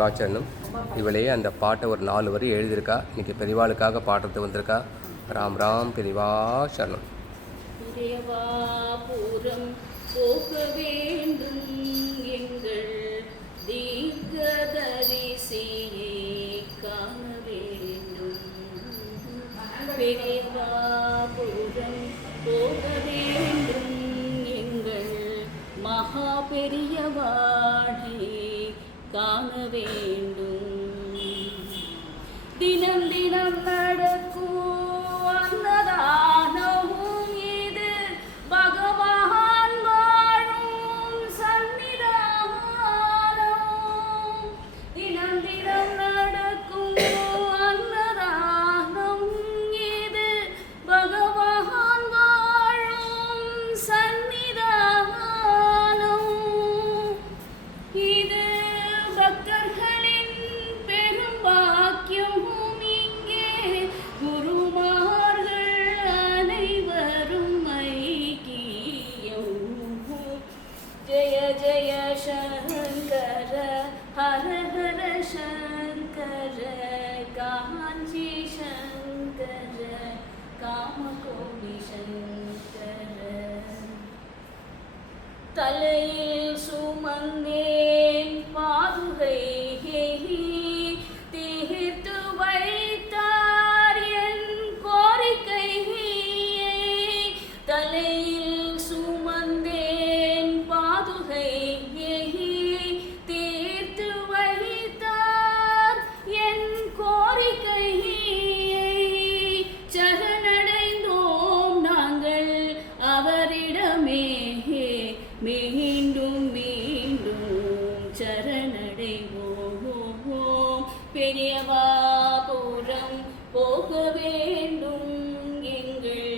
ராச்சனும் இவளே அந்த பாட்டை ஒரு 4 வரி எழுதியிருக்கா. இன்னைக்கு பெரியவாளுக்காக பாடுறது வந்திருக்கா. ராம் ராம் பெரியவா சரணம். பூரம் போக வேண்டும் எங்கள் தீர்க்கதரிசியை காண வேண்டும். பெரியவாபுரம் போக வேண்டும் எங்கள் மகா பெரியவாளை காண வேண்டும். தினம் தினம் நடக்கும் அன்னதானமும் இது பகவான் வாழும் சன்னிதானம். தினம் தினம் நடக்கும் அன்னதானம் இது பகவான் வாழும் சன்னிதானம். இது பக்தர்களின் பெரும் பாக்கியம். இங்கே குருமார்கள் அனைவரும் ஐக்கியம். ஜெய ஜெய சங்கர ஹர ஹர சங்கர காஞ்சி சங்கர காமகோடி சங்கர. தலையில் சுமந்தேன் பாதுகை தீர்த்து வைத்தார் என் கோரிக்கை. தலையில் சுமந்தேன் பாதுகை தீர்த்து வைத்தார் என் கோரிக்கை. சரணடைந்தோம் நாங்கள் அவரிடமே மீண்டும் மீண்டும் சரணடைவோம். பெரியவாபுரம் போக வேண்டும் எங்கள்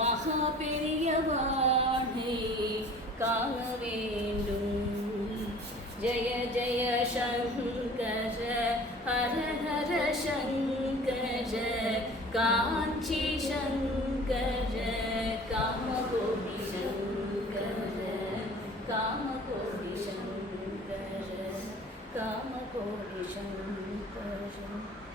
மகா பெரியவாளை காண வேண்டும். ஜெய